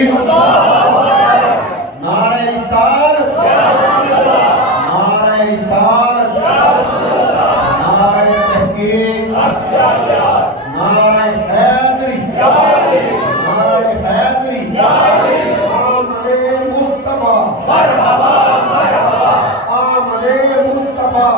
نعرہ رسالت، نعرہ رسالت، نعرہ تحقیق، نعرہ حیدری، نعرہ حیدری، آمد مصطفیٰ، آمد مصطفیٰ۔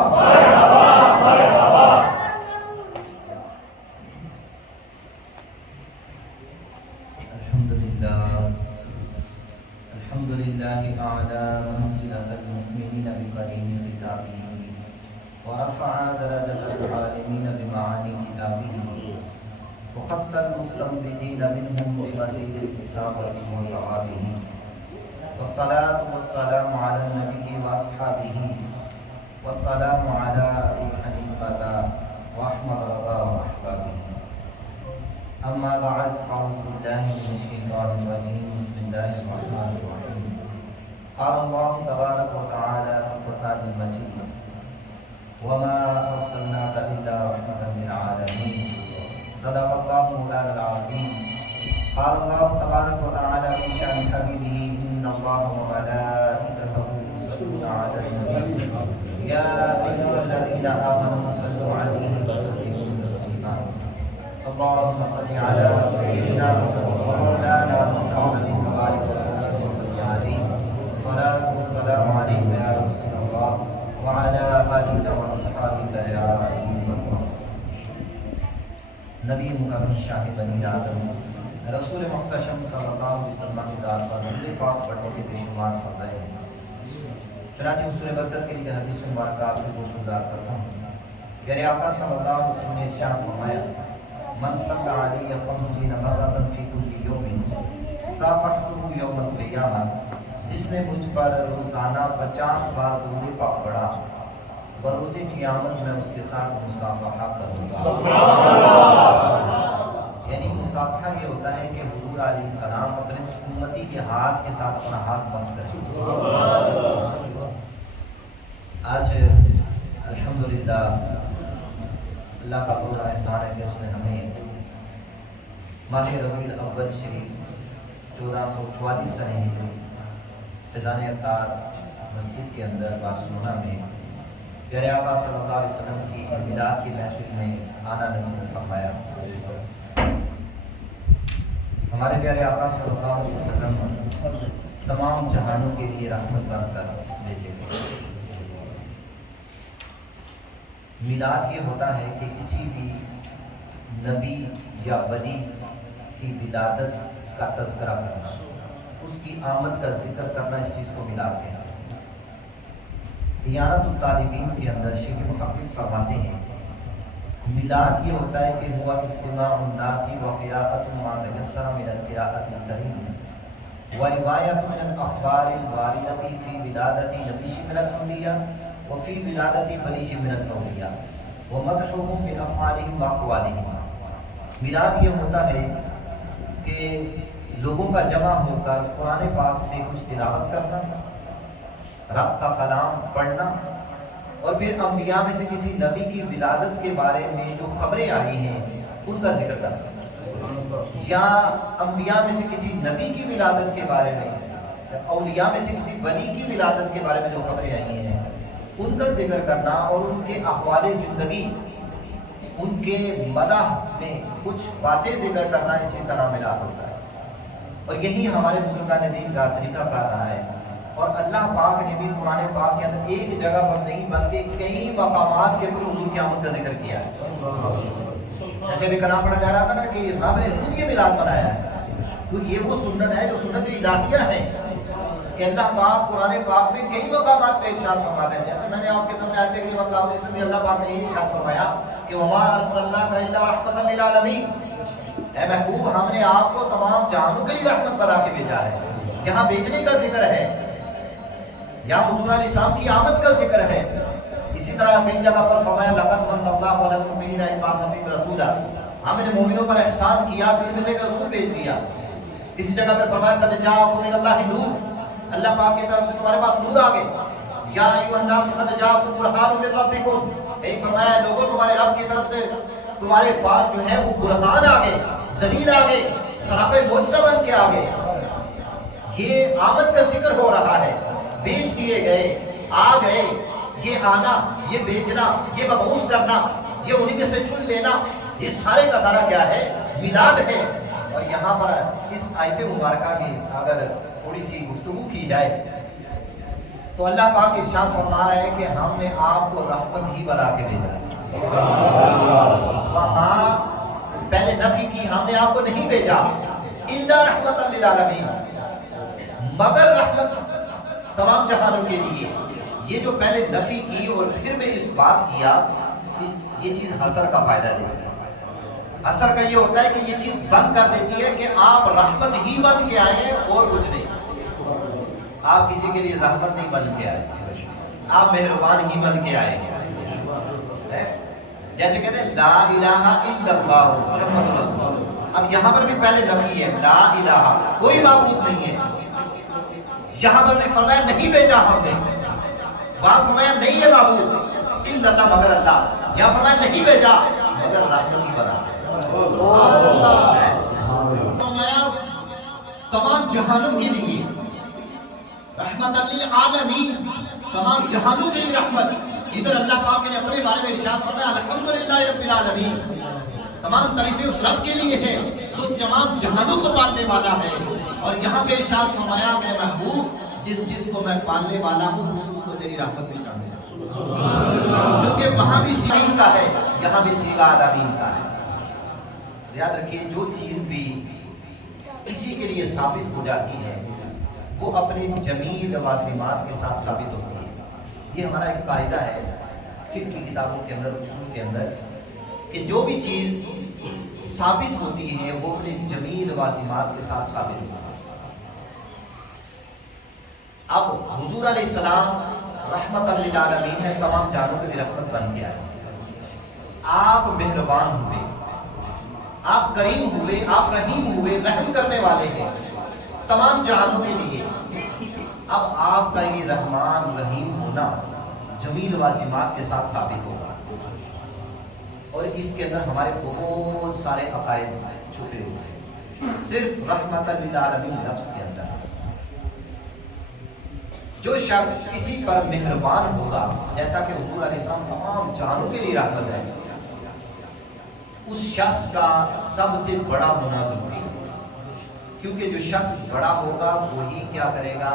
الحمد لله أعلى منزلة المؤمنين بكريم كتابه ورفع درجة العالمين بمعاني كتابه وخص المستنبطين منهم بمزيد الإثابة وصوابه والصلاة والسلام على النبي وأصحابه والسلام على أبي حنيفة وأحمد رضا وأحبابه. أما بعد فأعوذ بالله من الشيطان الرجيم. بسم الله الرحمن الرحيم. قال الله تبارك وتعالى في القرآن المجيد: وما أرسلناك إلا رحمة للعالمين. صدق الله مولانا العظيم. قال الله تبارك وتعالى في شأن حبيبه: إن الله وملائكته يصلون على النبي يا أيها الذين آمنوا صلوا عليه وسلموا تسليما. اللهم صل على سيدنا ومولانا محمد وآله وصحبه وسلم عليه. الصلاة والسلام عليك يا رسول الله وعلى آلك وأصحابك يا أيها الله. نبی مکرم شاہ بنی آدم رسول محتشم صلی اللہ علیہ وسلم کی ذات پر درود پاک پڑھنے کے بے شمار فضائل ہیں. چنانچہ حصول برکت کے لیے حدیث مبارکہ آپ سے گزار کرتا ہوں. پیارے آقا صلی اللہ علیہ وسلم نے ارشاد فرمایا: من صلی علی خمسین مرۃ فی کل یوم صافحته یوم القیامہ. جس نے مجھ پر روزانہ 50 بار درود پاک پڑھا بروز قیامت میں اس کے ساتھ مصافحہ کروں گا. یعنی مصافحہ یہ ہوتا ہے کہ حضور علیہ السلام اپنے امتی کے ہاتھ کے ساتھ اپنا ہاتھ مس کریں. آج الحمدللہ اللہ کا بڑا احسان ہے کہ اس نے ہمیں ماہ ربیع الاول شریف 1444 سنہ ہجری فیضان اطہار مسجد کے اندر بارسلونا میں پیارے آقا صلی اللہ علیہ وسلم کی میلاد کی محفل میں آنا نصیب فرمایا. ہمارے پیارے آقا صلی اللہ علیہ وسلم تمام جہانوں کے لیے رحمت بن کر بھیجے گئے. میلاد یہ ہوتا ہے کہ کسی بھی نبی یا ولی کی ولادت کا تذکرہ کرنا، اس کی آمد کا ذکر کرنا، اس چیز کو میلاد کہتے ہیں. دیانت الطالبین کے اندر شیخ محقق فرماتے ہیں میلاد یہ ہوتا ہے کہ ہوا اجتماع الناس و قراءۃ ما تیسر من القراءۃ الکریم و روایت من الاخبار الواردۃ فی ولادت نبی من الانبیاء وفی ولادت بنی من الاولیاء ومدحهم بافعالهم واقوالهم. میلاد یہ ہوتا ہے کہ لوگوں کا جمع ہو کر قرآن پاک سے کچھ تلاوت کرنا، رب کا کلام پڑھنا، اور پھر انبیاء میں سے کسی نبی کی ولادت کے بارے میں جو خبریں آئی ہیں ان کا ذکر کرنا، یا انبیاء میں سے کسی نبی کی ولادت کے بارے میں، اولیاء میں سے کسی ولی کی ولادت کے بارے میں جو خبریں آئی ہیں ان کا ذکر کرنا، اور ان کے احوال زندگی، ان کے مدح میں کچھ باتیں ذکر کرنا، اس چیز کا نام میلاد ہوتا ہے. اور یہی ہمارے بزرگان دین کا طریقہ کار رہا ہے. اور اللہ پاک نے بھی قرآن پاک کے اندر ایک جگہ پر نہیں بلکہ کئی مقامات کے اوپر حضور کی آمد کا ذکر کیا ہے. جیسے بھی کلام پڑھا جا رہا تھا نا کہ رب نے خود یہ میلاد بنایا ہے. تو یہ وہ سنت ہے جو سنت الہیہ ہے کہ اللہ پاک قرآن پاک میں کئی مقامات پہ ارشاد فرماتے ہیں. جیسے میں نے آپ کے سامنے آیت کے مطلب اس میں بھی اللہ پاک نے یہ ارشاد فرمایا کہ وما ارسلناک الا رحمۃ للعالمین. اے محبوب ہم نے آپ کو تمام جہانوں کے لیے رحمت بنا کے بھیجا ہے. یہاں بیچنے کا ذکر ہے، یہاں حضور علیہ السلام کی آمد کا ذکر ہے. اسی طرح کئی جگہ پر فرمایا لقد من اللہ علی المؤمنین اذ بعث فیہم رسولا. ہم نے مومنوں پر احسان کیا کہ ان میں سے ایک رسول بھیج دیا. اسی جگہ پر فرمایا قد جاءکم من اللہ نور. اللہ پاک کی طرف سے تمہارے پاس نور آ گئے. یا ایھا الناس قد جاءکم برہان من ربکم. ایک فرمایا لوگوں تمہارے رب کی طرف سے تمہارے پاس جو ہے وہ برہان آ گئے، دلیل آ گئے، سراپے معجزہ بن کے آ گئے. آمد کا ذکر ہو رہا ہے، بیچ دیے گئے، آ گئے، یہ آنا، یہ بیچنا، یہ مبعوث کرنا، یہ انہیں میں سے چن لینا، یہ سارے کا سارا کیا ہے؟ میلاد ہے۔ اور یہاں پر اس آیت مبارکہ کی اگر تھوڑی سی گفتگو کی جائے تو اللہ پاک ارشاد فرما رہا ہے کہ ہم نے آپ کو رحمت ہی بنا کے بھیجا ہے۔ وہاں پہلے نفی کی، ہم نے آپ کو نہیں بھیجا الا رحمت للعالمین، مگر رحمت تمام جہانوں کے لیے۔ یہ جو پہلے نفی کی اور پھر میں اس بات کیا، یہ چیز حصر کا فائدہ دیتی ہے۔ حصر کا یہ ہوتا ہے کہ یہ چیز بند کر دیتی ہے کہ آپ رحمت ہی بن کے آئے اور کچھ نہیں، آپ کسی کے لیے زحمت نہیں بن کے آئے، آپ مہربان ہی بن کے آئے ہیں۔ جیسے کہتے ہیں لا الہ الا اللہ محمد رسول اللہ، اب یہاں پر بھی پہلے نفی ہے، لا الہ کوئی معبود نہیں ہے، یہاں پر بھی فرمایا نہیں بھیجا ہم نے، وہاں فرمایا نہیں ہے معبود الا اللہ مگر اللہ، یہاں فرمایا نہیں بھیجا مگر رحمت ہی بنا۔ فرمایا تمام جہانوں کے لیے رحمت للعالمین، تمام جہانوں کے لیے رحمت۔ ادھر اللہ پاک نے اپنے بارے میں ارشاد فرمایا الحمدللہ رب العالمین، تمام تعریفیں اس رب کے لیے ہیں تو تمام جہانوں کو پالنے والا ہے۔ اور یہاں پہ ارشاد فرمایا کہ محبوب جس کو میں پالنے والا ہوں اس کو تیری رحمت بھی شامل ہے، کیونکہ وہاں بھی سیغہ کا ہے، یہاں بھی سیغہ العالمین کا ہے۔ یاد رکھیے جو چیز بھی کسی کے لیے ثابت ہو جاتی ہے وہ اپنے جمیع لوازمات کے ساتھ ثابت ہوتی ہے۔ یہ ہمارا ایک قاعدہ ہے فقہ کی کتابوں کے اندر، اصول کے اندر، کہ جو بھی چیز ثابت ہوتی ہے وہ اپنے جمیع لوازمات کے ساتھ ثابت ہوتی ہے۔ اب حضور علیہ السلام رحمت للعالمین ہے، تمام جانوں کے لیے رحمت بن کے آئے۔ آپ مہربان ہوئے، آپ کریم ہوئے، آپ رحیم ہوئے، رحم کرنے والے ہیں تمام جہانوں کے لیے۔ اب آپ کا یہ رحمان رحیم ہونا جمیع لوازمات کے ساتھ ثابت ہوگا، اور اس کے اندر ہمارے بہت سارے عقائد چھپے ہوئے ہیں صرف رحمت للعالمین لفظ کے اندر۔ جو شخص کسی پر مہربان ہوگا، جیسا کہ حضور علیہ السلام تمام جہانوں کے لیے رحمت ہے، اس شخص کا سب سے بڑا ہونا ضروری ہے، کیونکہ جو شخص بڑا ہوگا وہی کیا کرے گا؟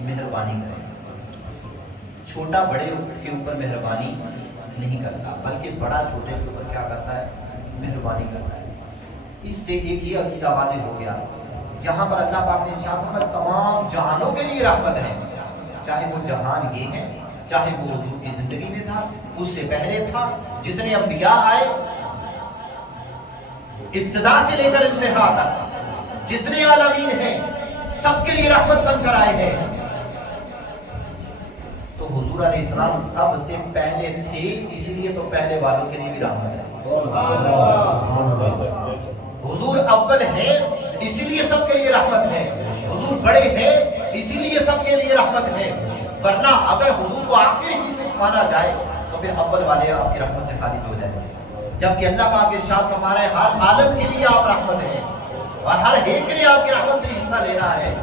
مہربانی کرے گا۔ چھوٹا بڑے کے اوپر مہربانی نہیں کرتا، بلکہ بڑا چھوٹے کے اوپر کیا کرتا ہے؟ مہربانی کرتا ہے۔ اس سے ایک یہ عقیدہ واضح ہو گیا، جہاں پر اللہ پاک نے ارشاد فرمایا تمام جہانوں کے لیے رحمت ہے، چاہے وہ جہان یہ ہے، چاہے وہ حضور کی زندگی میں تھا، اس سے پہلے تھا، جتنے انبیاء آئے ابتدا سے لے کر انتہا تک، جتنے عالمین ہیں سب کے لیے رحمت بن کر آئے ہیں۔ تو حضور علیہ السلام سب سے پہلے تھے، اسی لیے تو پہلے والوں کے لیے بھی رحمت ہے۔ حضور اول ہیں اسی لیے سب کے لیے رحمت ہے، حضور بڑے ہیں اسی لیے سب کے لیے رحمت ہے، ورنہ اگر حضور کو آخری ہی سے مانا جائے تو پھر اول والے آپ کی رحمت سے خارج ہو جائیں گے۔ جبکہ اللہ پاک ارشاد فرما رہا ہے ہر عالم کے لیے آپ رحمت ہیں، اور ہر ایک کے لیے آپ کی رحمت سے حصہ لینا ہے۔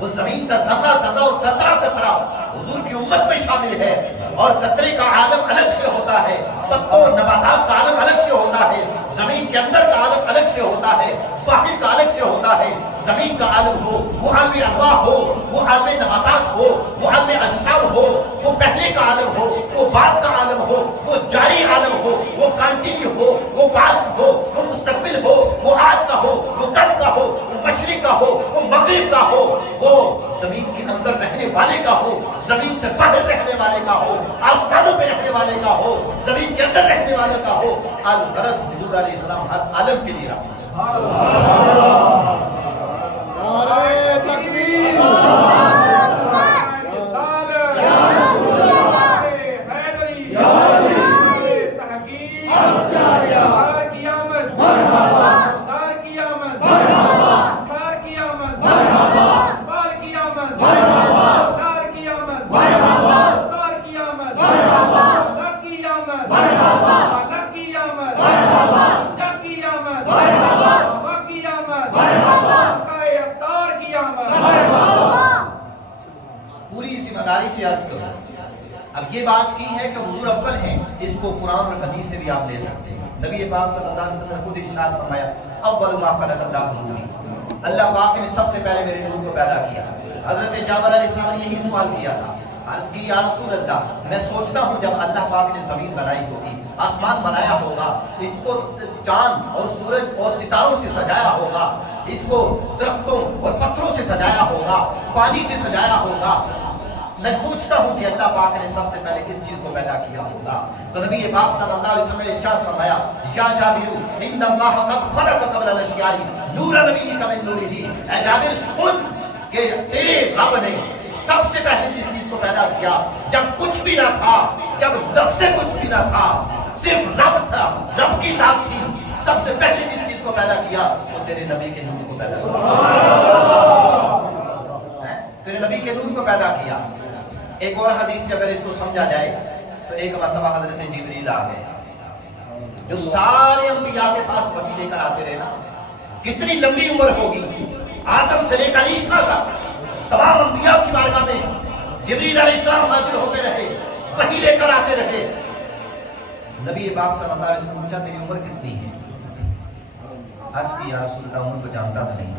وہ زمین کا ذرہ ذرہ اور قطرہ قطرہ حضور کی امت میں شامل ہے، اور قطرے کا عالم الگ سے ہوتا ہے، پتوں نباتات کا عالم الگ سے ہوتا ہے، زمین کے اندر کا عالم الگ سے ہوتا ہے، باہر کا الگ سے ہوتا ہے۔ زمین کا عالم ہو، وہ عالم ارواح ہو، وہ عالم نباتات ہو، وہ عالم اجسام ہو، وہ پہلے کا عالم ہو، وہ بعد کا عالم ہو، وہ جاری عالم ہو، وہ کنٹینیو ہو، وہ پاسٹ ہو، وہ مستقبل ہو، وہ آج کا ہو، وہ کل کا ہو، وہ مشرق کا ہو، وہ مغرب کا ہو، وہ زمین کے اندر رہنے والے کا ہو، زمین سے باہر رہنے والے کا ہو، آسمانوں پہ رہنے والے کا ہو، زمین کے اندر رہنے والے کا ہو۔ الغرض حضور علیہ السلام ہر عالم کے لیے رحمت ہے۔ نعرہ تکبیر، سے عرض کروں. اب یہ بات کی ہے کہ حضور اول ہیں، اس کو قرآن اور حدیث سے بھی آپ لے سکتے ہیں. نبی پاک صلی اللہ علیہ وسلم نے خود ارشاد فرمایا اول ما خلق اللہ نوری، اللہ پاک نے سب سے پہلے میرے نور کو پیدا کیا. حضرت جابر علیہ السلام نے یہی سوال کیا تھا، عرض کی یا رسول اللہ میں سوچتا ہوں جب اللہ پاک نے زمین بنائی ہوگی، آسمان بنایا ہوگا، اس کو چاند اور سورج اور ستاروں سے سجایا ہوگا، اس کو درختوں اور پتھروں سے سجایا ہوگا، پانی سے سجایا ہوگا، میں سوچتا ہوں کہ اللہ پاک نے سب سے پہلے کس چیز کو پیدا کیا ہوگا. تو نبی پاک صلی اللہ علیہ وسلم نے ارشاد فرمایا یا جابر ان اللہ قد خلق قبل الاشیاء نور نبیک من نورہ. اے جابر سن کہ تیرے رب نے سب سے پہلے جس چیز کو پیدا کیا، جب کچھ بھی نہ تھا، جب لفظ کچھ بھی نہ تھا، صرف رب تھا، رب کی ذات تھی، سب سے پہلے جس چیز کو پیدا کیا وہ تیرے نبی کے نور کو پیدا کیا، تیرے نبی کے نور کو پیدا کیا. ایک اور حدیث سے اگر اس کو سمجھا جائے تو ایک مرتبہ حضرت جبریل آ گئے جو سارے انبیاء کے پاس وحی لے کر آتے رہے نا. کتنی لمبی عمر ہوگی، آدم سے لے کر عیسیٰ تک تمام انبیاء کی بارگاہ میں جبریل علیہ السلام حاضر ہوتے رہے، وحی لے کر آتے رہے. نبی پاک صلی اللہ علیہ وسلم پوچھا تیری عمر کتنی ہے؟ عرض کی یا رسول اللہ عمر کو جانتا تھا نہیں.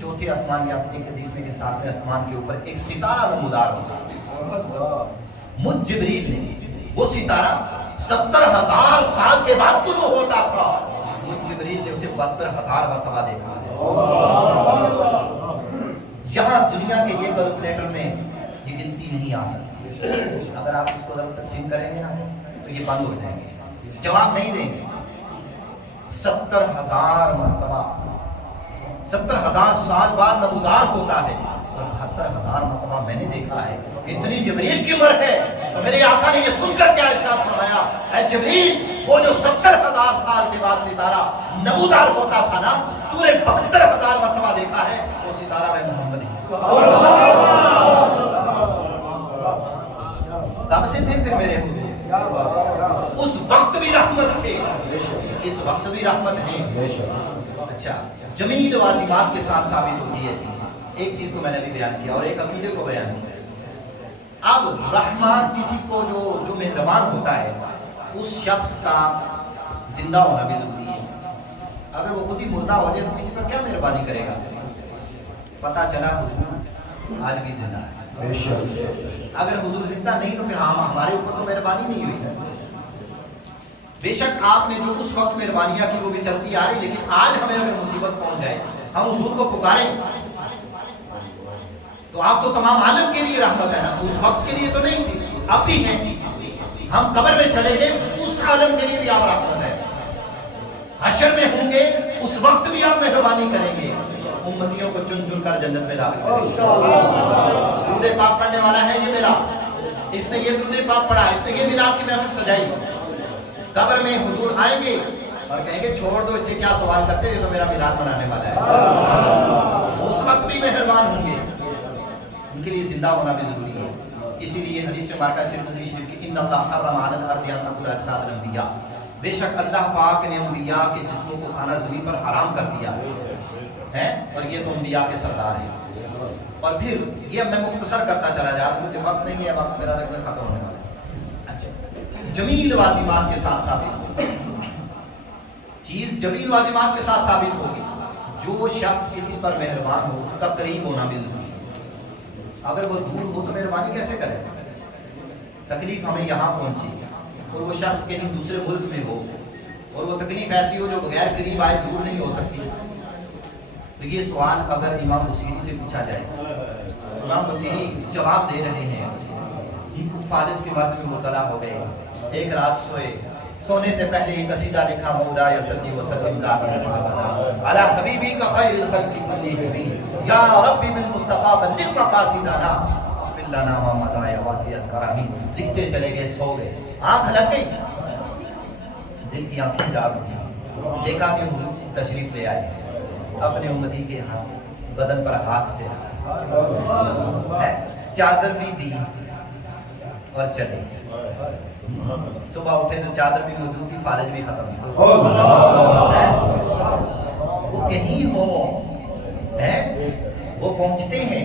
چوتھے آسمان یا اپنے حدیث میں کہ ساتویں آسمان کے اوپر ایک ستارہ نمودار ہوتا، مجھ جبریل نے وہ ستارہ 70,000 سال کے بعد طلوع ہوتا تھا، مجھ جبریل نے اسے 72,000 مرتبہ دیکھا. یہاں دنیا کے یہ کیلکولیٹر میں یہ گنتی نہیں آ سکتی. اگر آپ اس کو تقسیم کریں گے نا تو یہ بند ہو جائیں گے، جواب نہیں دیں گے. 70,000 مرتبہ 70,000 سال بعد نمودار ہوتا ہے، اور 72,000 مرتبہ میں نے دیکھا ہے. اتنی جبریل کی عمر ہے تو میرے آقا نے یہ سن کر کیا ارشاد فرمایا، اے جبریل وہ جو 70,000 سال کے بعد ستارہ نمودار ہوتا تھا نا، تو نے 72,000 مرتبہ دیکھا ہے، وہ ستارہ میں محمد ہی. تب سے تھے پھر میرے حضور، اس وقت بھی رحمت تھے، اس وقت بھی رحمت ہے. اچھا جمیل واضحات کے ساتھ ثابت ہوتی ہے چیز. ایک چیز کو میں نے بھی بیان کیا اور ایک عقیدے کو بیان کیا. اب رحمان کسی کو جو مہربان ہوتا ہے اس شخص کا زندہ ہونا بھی ضروری ہے. اگر وہ خود ہی مردہ ہو جائے تو کسی پر کیا مہربانی کرے گا؟ پتہ چلا حضور آج بھی زندہ ہے. اگر حضور زندہ نہیں تو پھر ہمارے اوپر تو مہربانی نہیں ہوئی ہے. بے شک آپ نے جو اس وقت مہربانیاں کی وہ بھی چلتی آ رہی، لیکن آج ہمیں اگر مصیبت پہنچ جائے ہم حضور کو پکاریں تو آپ تو تمام عالم کے لیے رحمت ہے نا. اس وقت کے لیے تو نہیں تھی، اب بھی ہیں. ہم قبر میں چلے گئے اس عالم کے لیے بھی آپ رحمت ہے. حشر میں ہوں گے اس وقت بھی آپ مہربانی کریں گے، امتیوں کو چن چن کر جنت میں داخل کریں گے. درود پاک پڑھنے والا ہے یہ میرا، اس نے یہ درود پاک پڑھا، اس نے یہ میلاد کی محفل سجائی. قبر میں حضور آئیں گے اور کہیں گے چھوڑ دو اس سے کیا سوال کرتے ہو، یہ تو میرا میلاد منانے والا ہے. اس وقت بھی مہربان ہوں گے، ان کے لیے زندہ ہونا بھی ضروری ہے. اسی لیے حدیث مبارکہ ترمذی شریف کی ان اللہ حرم علی الارض ان تاکل اجساد الانبیاء، بے شک اللہ پاک نے انبیاء کے جسموں کو کھانا زمین پر حرام کر دیا ہے، اور یہ تو انبیاء کے سردار ہیں. اور پھر یہ میں مختصر کرتا چلا جا رہا ہوں کیونکہ وقت نہیں ہے، وقت میرا تک ختم ہونے والا ہے. اچھا جمیل واضحات کے ساتھ ثابت چیز جمیل واضحات کے ساتھ ثابت ہوگی. جو شخص کسی پر مہربان ہو اس کا قریب ہونا بھی ضروری ہے. اگر وہ دور ہو تو مہربانی کیسے کرے؟ تکلیف ہمیں یہاں پہنچی اور وہ شخص کہیں دوسرے ملک میں ہو اور وہ تکلیف ایسی ہو جو بغیر قریب آئے دور نہیں ہو سکتی. تو یہ سوال اگر امام بصیری سے پوچھا جائے، امام بصیری جواب دے رہے ہیں. یہ فالج کے مرض میں مبتلا ہو گئے، ایک رات سوئے، سونے سے پہلے ایک قصیدہ لکھا، مولا یا صلی وسلم دائما علی حبیبی کا خیر الخلق کلہم یا ربی بالمصطفیٰ بلغ مقاصدنا اغفر لنا ما مضى یا واسع الکرم. لکھتے چلے گئے، سو گئے، آنکھ لگ گئی، دل کی آنکھیں جاگ اٹھی، دیکھا کہ حضور تشریف لے آئے، اپنے امتی کے ہاتھ بدن پر ہاتھ پھیرا، چادر بھی دی اور چلے. صبح اٹھے تو چادر بھی موجود تھی، فالج بھی ختم تھا. وہ کہیں ہو وہ پہنچتے ہیں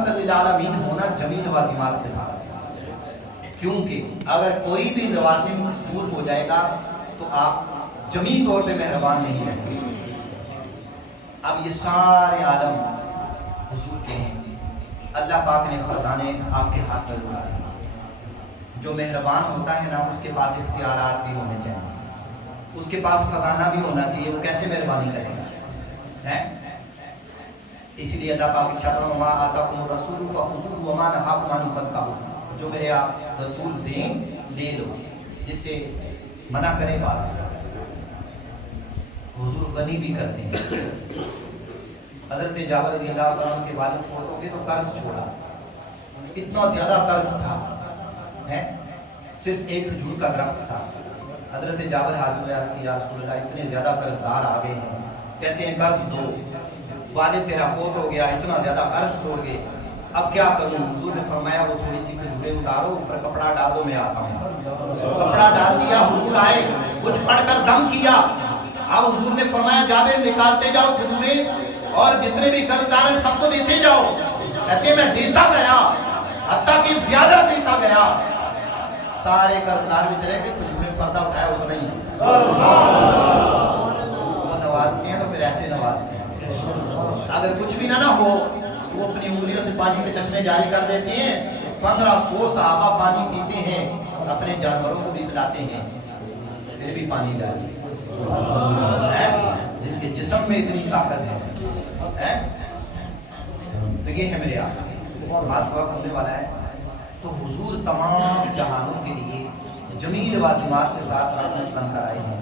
رحمت للعالمین ہونا جمی لوازمات کے ساتھ ہے، کیونکہ اگر کوئی بھی لوازم دور ہو جائے گا تو آپ جمی طور پہ مہربان نہیں رہیں گے۔ اب یہ سارے عالم حضور کے ہیں، اللہ پاک نے خزانے آپ کے ہاتھ میں لگا دیے۔ جو مہربان ہوتا ہے نا اس کے پاس اختیارات بھی ہونے چاہیے، اس کے پاس خزانہ بھی ہونا چاہیے، وہ کیسے مہربانی کرے گا؟ اسی لیے اللہ پاک ارشاد فرماتا ہے وما آتاکم الرسول فخذوہ وما نہاکم عنہ فانتہوا، جو میرے آپ رسول دیں لے لو، جس سے منع کرے بات۔ حضور غنی بھی کرتے ہیں۔ حضرت جابر رضی اللہ عنہ کے والد فوت ہو گئے تو قرض چھوڑا، اتنا زیادہ قرض تھا، صرف ایک کھجور کا درخت تھا۔ حضرت جابر حاضر ہوئے، عرض کیا یا رسول اللہ اتنے زیادہ قرض دار آ گئے ہیں، کہتے ہیں قرض دو، والد تیرا فوت ہو گیا، اتنا زیادہ قرض چھوڑ گئے، اب کیا کروں؟ حضور نے فرمایا وہ تھوڑی سی کھجوریں اتارو، اوپر کپڑا ڈال دو، میں آتا ہوں۔ کپڑا ڈال دیا، حضور آئے، کچھ پڑھ کر دم کیا۔ اب حضور نے فرمایا جابر نکالتے جاؤ کھجوریں اور جتنے بھی قرض دار ہیں سب کو دیتے جاؤ۔ کہتے میں دیتا گیا، حتیٰ کہ زیادہ دیتا گیا، سارے قرض دار بھی چلے گئے، کھجوریں پردہ اٹھایا اتنا ہی۔ وہ نوازتے ہیں تو پھر ایسے نوازتے ہیں، اگر کچھ بھی نہ ہو تو وہ اپنی انگلیوں سے پانی کے چشمے جاری کر دیتے ہیں۔ 1500 صحابہ پانی پیتے ہیں، اپنے جانوروں کو بھی پلاتے ہیں، پھر بھی پانی جاری ہے، جن کے جسم میں اتنی طاقت ہے۔ تو یہ ہے میرے آقا، خاص وقت ہونے والا ہے، تو حضور تمام جہانوں کے لیے جمیل لوازمات کے ساتھ رحمت بن کر آئے ہیں۔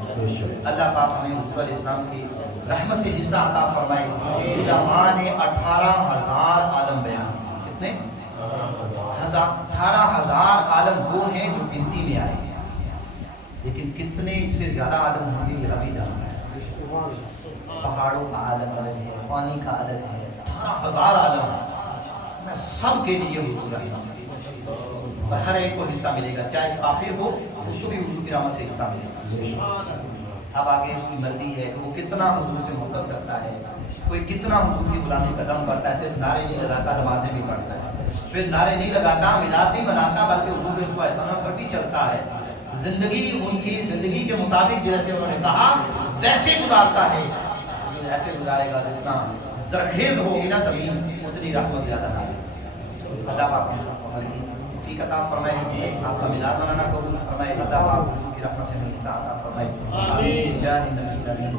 اللہ پاک ہمیں حضور علیہ السلام کی رحمت سے حصہ عطا فرمائے۔ علماء نے 18,000 عالم بیان، کتنے؟ 18,000 عالم وہ ہیں جو گنتی میں آئے ہیں، لیکن کتنے اس سے زیادہ عالم ہوں گے یہ ربی جانتا ہے۔ پہاڑوں کا عالم الگ ہے، پانی کا الگ ہے، 18,000 عالم میں سب کے لیے حضور رحمت، اور ہر ایک کو حصہ ملے گا، چاہے کافر ہو اس کو بھی حضور کی رحمت سے حصہ ملے گا۔ اب آگے اس کی مرضی ہے کہ وہ کتنا حضور سے محبت کرتا ہے، کوئی کتنا حضور کی غلامی قدم کرتا ہے، صرف نعرے نہیں لگاتا، نمازیں بھی پڑھتا ہے، پھر نعرے نہیں لگاتا، میلاد نہیں مناتا، بلکہ حضور رسول اللہ پر بھی چلتا ہے، زندگی ان کی زندگی کے مطابق جیسے انہوں نے کہا ویسے گزارتا ہے۔ جو ایسے گزارے گا جتنا زرخیز ہوگی نا زمین اتنی رحمت زیادہ نہ۔ اللہ پاک ہم سب کو توفیق عطا فرمائے، آپ کا میلاد منانا قبول فرمائے، اللہ پاک حضور کی رحمت سے ہمیں حصہ عطا فرمائے۔ آمین۔ جاہ نبی الامین۔